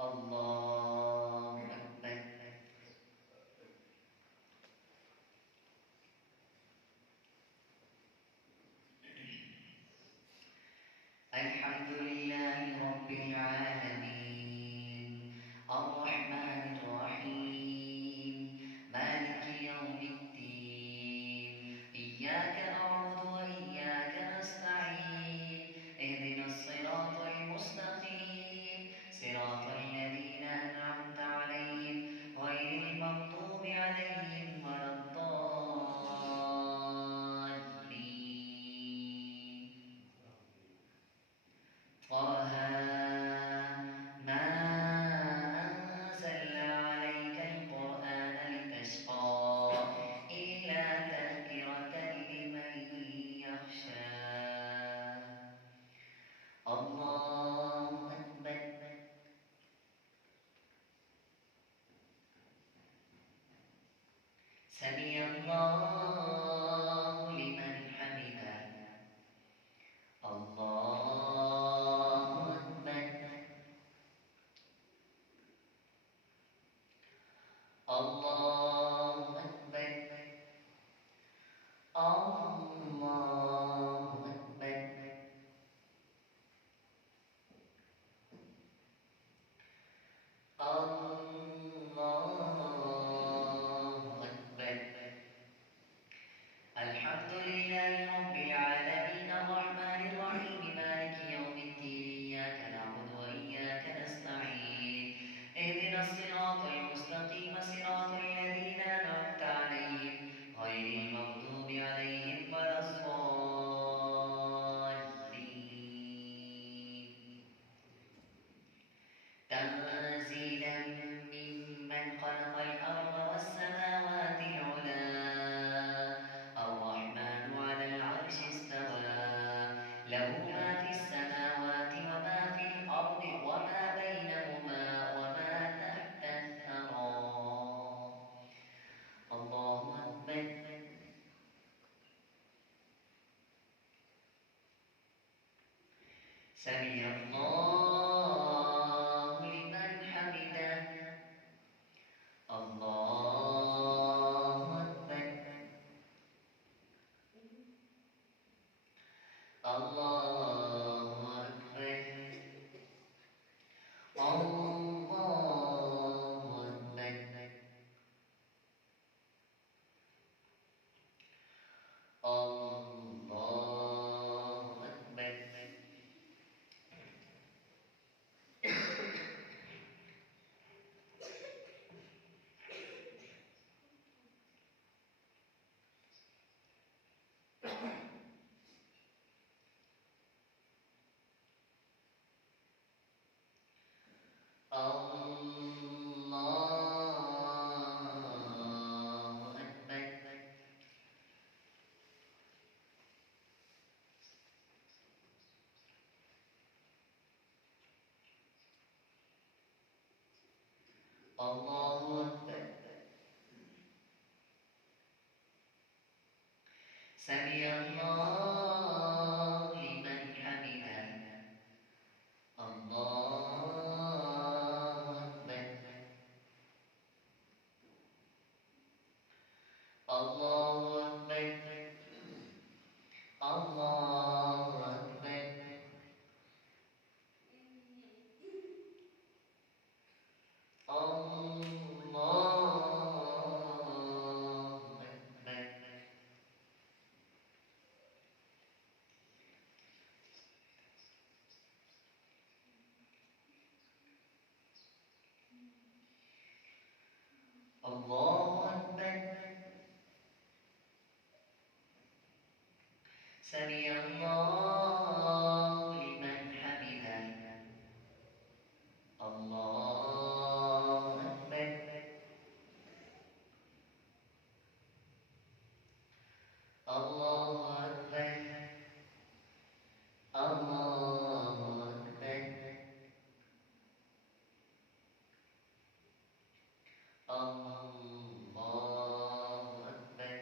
الله أكبر. الحمد لله رب العالمين الرحمن الرحيم مالك يوم الدين إياك نعبد وإياك نستعين اهدنا الصراط المستقيم صراط الذين أنعمت عليهم غير المغضوب عليهم ولا الضالين. طه ما أنزلنا عليك القرآن لتشقى إلا تذكرة لمن يخشى. الله أكبر. سمع الله لمن حمده. الله أكبر. الله أكبر. الله أكبر. الله أكبر. الحمد لله رب العالمين الرحمن الرحيم مالك يوم الدين إياك نعبد وإياك نستعين اهدنا الصراط المستقيم صراط الذين أنعمت عليهم غير المغضوب عليهم ولا الضالين. تنزيلا ممن خلق الأرض والسماوات العلى الرحمن على العرش استوى له ما في السماوات وما في الأرض وما بينهما وما تحت الثرى. الله أكبر. سمع الله لمن حمده. الله أكبر. الله أكبر. الله أكبر. الله أكبر. الله أكبر. الله أكبر. سمع الله لمن حمده. الله أكبر. الله أكبر. الله أكبر. الله أكبر. سمع الله لمن حمده. الله أكبر. الله أكبر. الله أكبر. الله أكبر.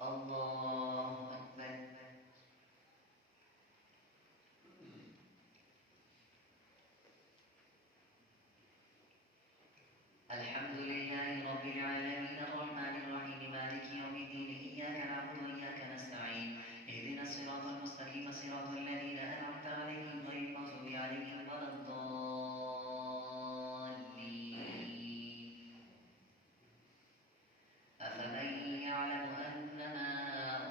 الله أكبر. الحمد لله رب العالمين الرحمن الرحيم مالك يوم الدين إياك نعبد وإياك نستعين اهدنا الصراط المستقيم صراط الذين أنعمت عليهم غير المغضوب عليهم ولا الضالين. أفمن يعلم أنما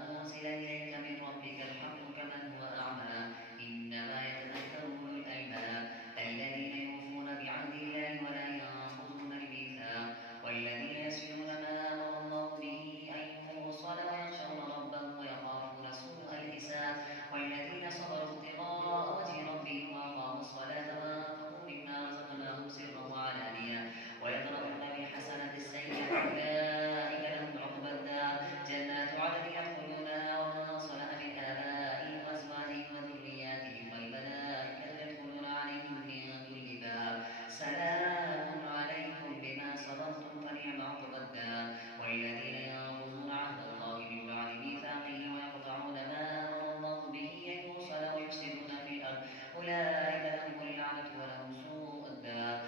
أنزل إليك من ربك الحق كمن هو أعمى إنما يتذكر أولو الألباب الذين يوفون بعهد الله ولا ينقضون الميثاق والذين يصلون ما أمر الله به أن يوصل ويخشون ربهم ويخافون سوء الحساب والذين صبروا ابتغاء وجه ربهم وأقاموا الصلاة وأنفقوا مما رزقناهم سرا وعلانية ويدرؤون بالحسنة السيئة أولئك لهم عقبى الدار جنات عدن يدخلونها ومن صلح من آبائهم وأزواجهم وذرياتهم والملائكة يدخلون عليهم من كل باب سلام عليكم بما صبرتم فنعم عقبى الدار والذين ينقضون عهد الله من بعد ميثاقه ويقطعون ما أمر الله به أن يوصل ويفسدون في الأرض أولئك لهم اللعنة ولهم سوء الدار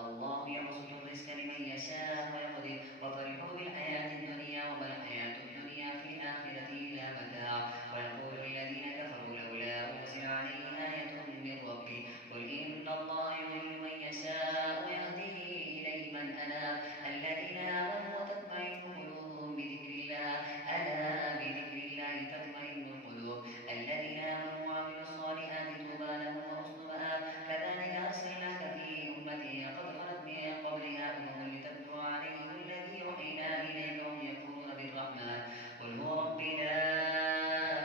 الله يبسط الرزق لمن يشاء ويقدر وفرحوا بالحياة الدنيا وما الحياة الدنيا في الآخرة إلا متاع ويقول الذين كفروا لولا أنزل عليه آية من ربه قل إن الله يضل من يشاء ويهدي إليه من أناب الذين آمنوا وتطمئن قلوبهم بذكر الله ألا بذكر الله تطمئن القلوب الذين آمنوا وعملوا الصالحات طوبى لهم وحسن مآب كذلك أرسلناك في أمة قد خلت من قبلها أمم لتتلو عليهم الذي أوحينا إليك وهم يكفرون بالرحمن قل هو ربي لا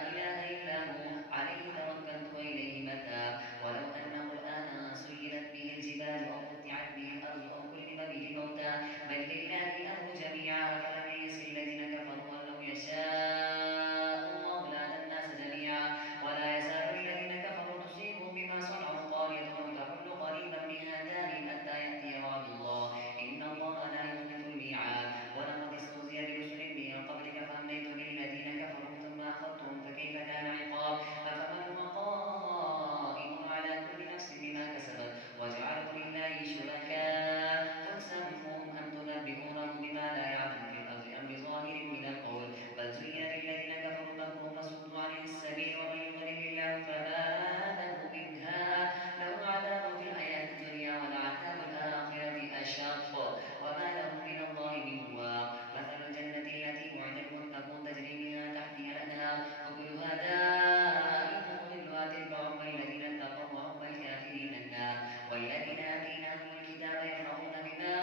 إله إلا هو عليه توكلت وإليه متاب ولو أن قرآنا سيرت به الجبال أو قطعت به الأرض أو كلم به الموتى بل لله الأمر جميعا أفلم ييأس الذين كفروا أن لو يشاء الله لهدى الناس جميعا ولا يزال الذين كفروا تصيبهم بما صنعوا قارية تحل قريبا من هذان حتى يأتي وعد الله إن الله لا يخلف الميعاد ولقد استهزئ برسل من قبلك فأمليت للذين كفروا ثم أخذتهم فكيف كان عقاب أفمن هو قائم على كل نفس بما كسبت وجعلوا لله شركاء قل سموهم أم تنبئونه بما لا يعلم في الأرض أم بظاهر من القول بل زين للذين كفروا مكرهم فصدوا عن السبيل ومن يضلل الله فما له من هاد لهم عذاب في الحياة الدنيا ولعذاب الآخرة أشق وما لهم من الله من واق مثل الجنة التي وعد المتقون تجري من تحتها الأنهار أكلها دائم وظلها تلك عقبى الذين اتقوا وعقبى الكافرين النار والذين آتيناهم الكتاب يفرحون بما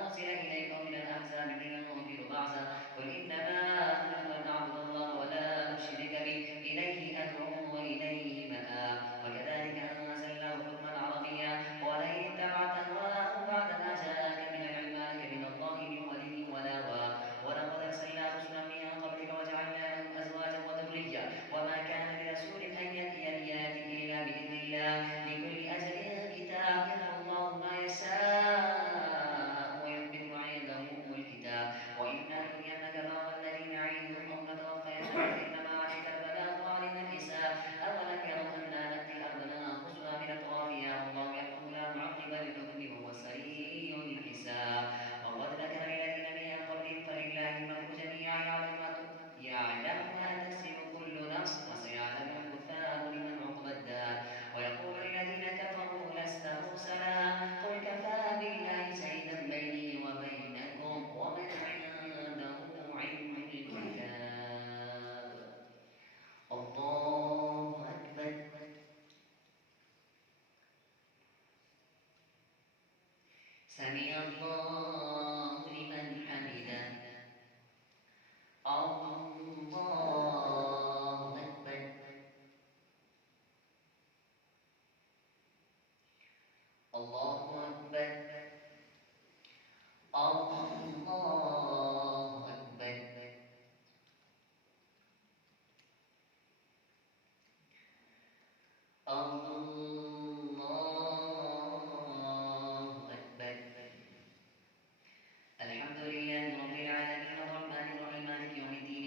أنزل إليك ومن الأحزاب من ينكر بعضا قل إنما أمرت أن أعبد الله ولا أشرك به إليه أدعو وإليه مآب وكذلك أنزلناه حكما عربيا ولئن اتبعت أهواءهم بعدما جاءك من العلم ما لك من الله من ولي ولا واق ولقد أرسلنا رسلا من قبلك وجعلنا لهم أزواجا وذرية وما كان لرسول أن يأتي بآية إلا بإذن الله لكل أجل كتاب يمحو الله ما يشاء ويثبت وعنده أم الكتاب وإنا نرينك بعض الذين نعيدهم أو نتوفينك فإنما عليك البلاغ وعلينا الحساب أولم يروا أنا نأتي الأرض ننقصها من أطرافها والله يحكم لا معقب لحكمه وهو سريع الحساب وقد ذكر الذين من قبلهم فلله الملك جميعا يعلم ما تكسب كل نفس وسيعلم الكفار لمن عقبى الدار ويقول الذين كفروا لست مرسلا قل كفى بالله شهيدا بيني وبينكم ومن عنده علم الكتاب الله أكبر سمع الله لمن حمده الله أكبر الله أكبر الله أكبر الله أكبر الحمد لله رب العالمين الرحمن الرحيم مالك يوم الدين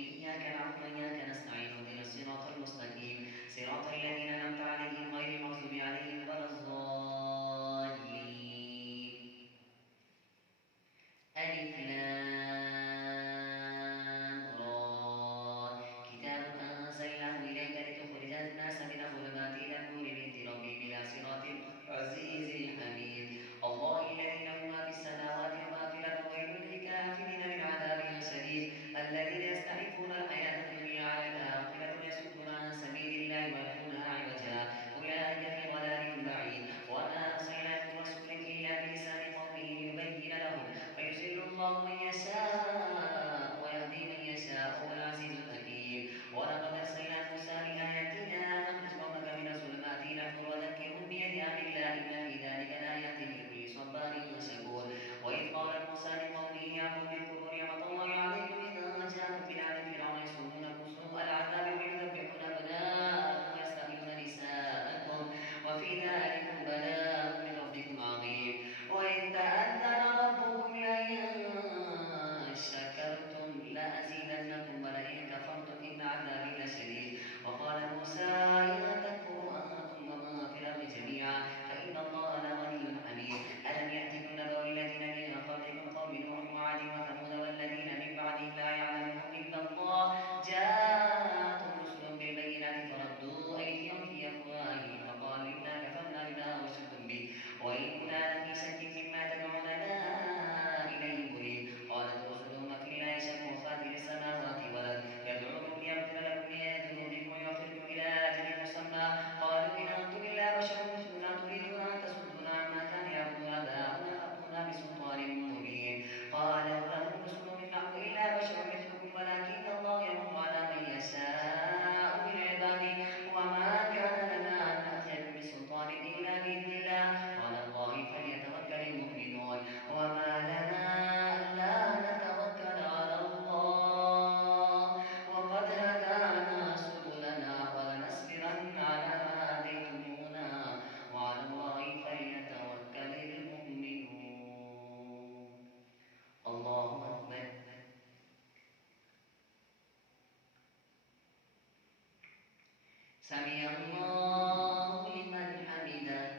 سمع الله لمن حمده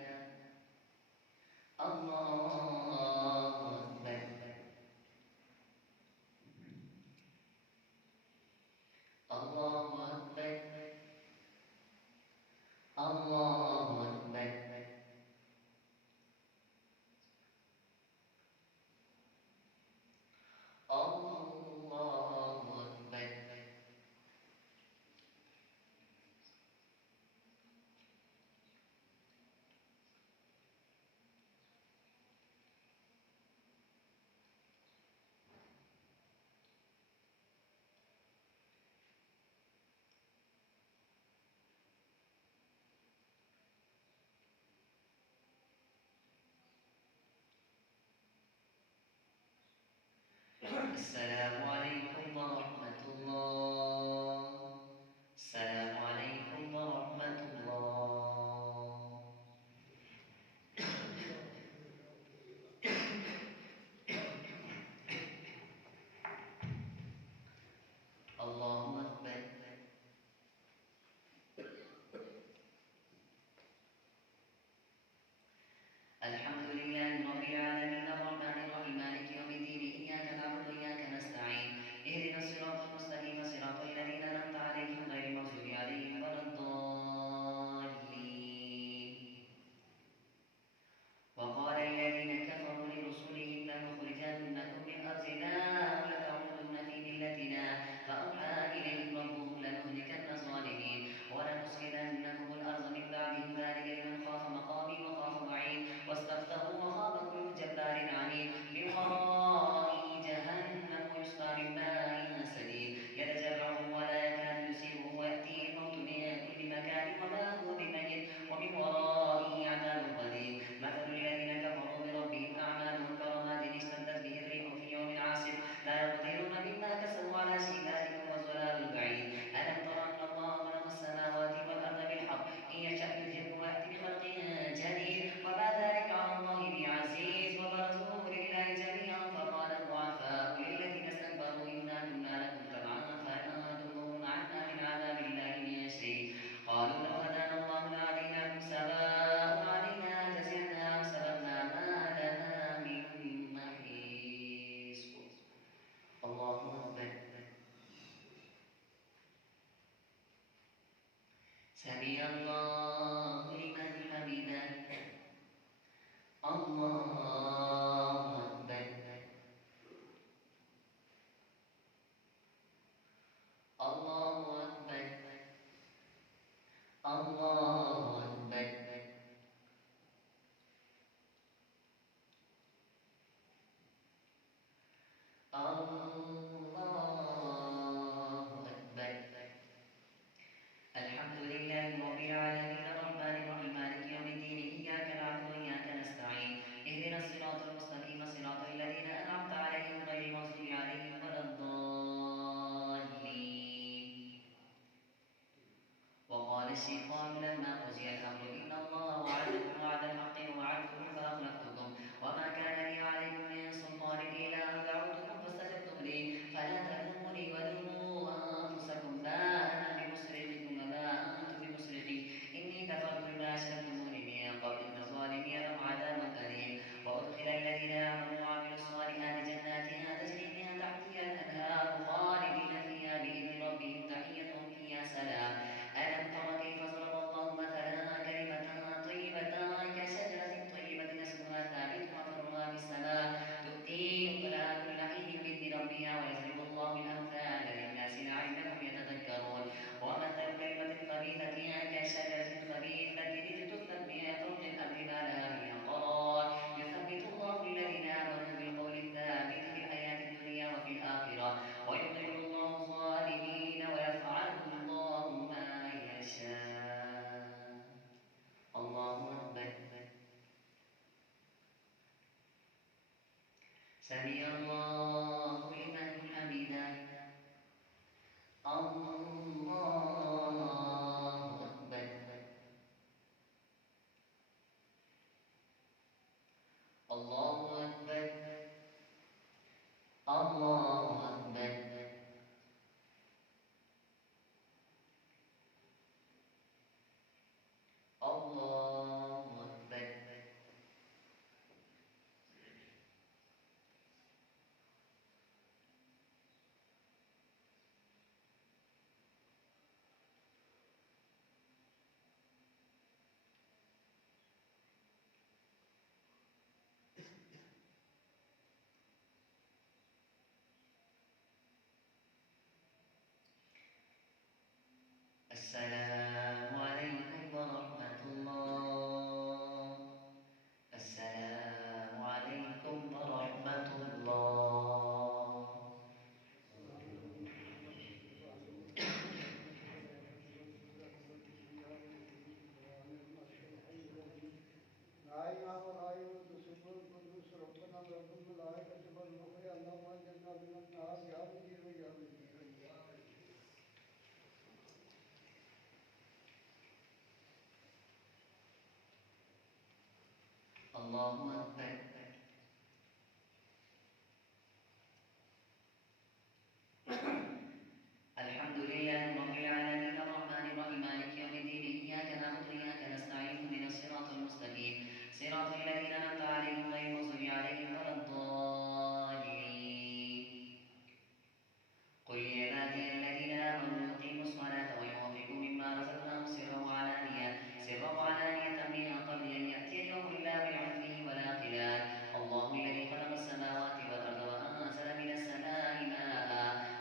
الله أكبر الله أكبر الله أكبر الله أكبر السلام عليكم ورحمة الله. السلام عليكم ورحمة الله. الله أكبر. الحمد لله رب العالمين الرحمن الرحيم مالك يوم الدين إياك نعبد وإياك نستعين اهدنا الصراط المستقيم صراط الذين أنعمت عليهم غير المغضوب عليهم ولا الضالين. وقال الذين كفروا لرسلهم لنخرجنكم من أرضنا أو لتعودن في ملتنا فأوحى إليهم ربهم لنهلكن الظالمين ولنسكننكم الأرض من بعدهم ذلك لمن خاف مقامي وخاف وعيد واستفتحوا وخاب كل جبار عنيد من ورائه جهنم ويسقى من ماء سديد يتجرعه ولا يكاد يسيغه ويأتيه الموت من كل مكان وما هو بميت ومن ورائه عذاب غليظ مثل الذين كفروا بربهم أعمالهم كرماد اشتدت به الريح في يوم عاصف لا يقدرون مما كسبوا على شيء ذلك هو الضلال البعيد ألم تر أن الله خلق السماوات والأرض بالحق إن يشأ يذهبكم ويأتي بخلق جديد وما ذلك على الله بعزيز وبرزوا لله جميعا فقال الضعفاء للذين استكبروا إنا كنا لكم تبعا فهل أنتم مغنون عنا من عذاب الله من شيء قالوا لو هدانا الله لهديناكم سواء علينا أجزعنا أم صبرنا ما لنا من محيص. الله أكبر. سمع الله لمن حمده الله أكبر الله أكبر الله أكبر الله أكبر. الحمد لله رب العالمين الله أكبر. الحمد لله رب العالمين الرحمن الرحيم مالك يوم الدين إياك نعبد وإياك نستعين اهدنا الصراط المستقيم صراط الذين أنعمت عليهم غير المغضوب عليهم ولا الضالين. قل لعبادي الذين آمنوا يقيموا الصلاة وينفقوا مما رزقناهم سرا وعلانية من قبل أن يأتي يوم لا بيع فيه ولا خلال. الله الذي خلق السماوات والأرض وأنزل من السماء ماء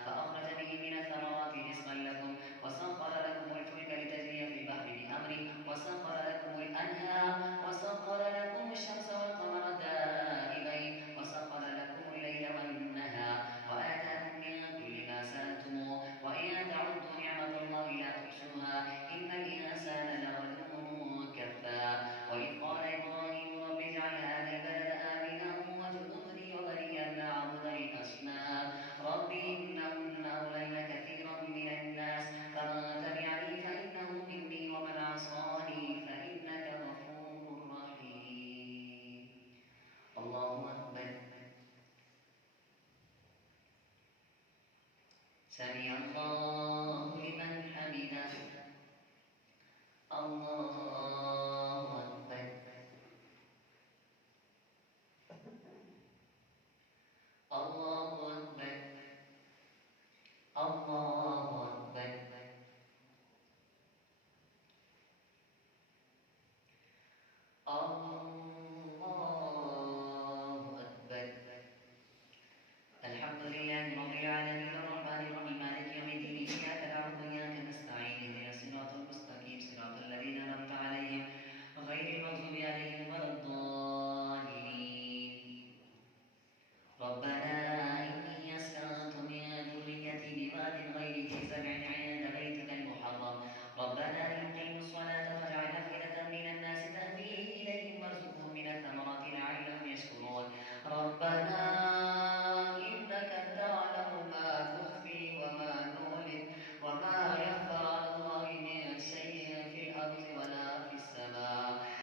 فأخرج به من الثمرات رزقا لكم وسخر لكم الفلك لتجري في البحر بأمره وسخر لكم الأنهار وسخر لكم الشمس والقمر دائبين وسخر لكم الليل والنهار وآتاكم من كل ما سألتموه وإن تعدوا نعمة الله لا تحصوها إن الإنسان لظلوم كفار. وإذ قال إبراهيم رب اجعل هذا البلد آمنا واجنبني وبني أن نعبد الأصنام رب إنهن أضللن كثيرا من الناس فمن تبعني فإنه مني ومن عصاني فإنك غفور رحيم. الله أكبر. سمع الله لمن حمده. الله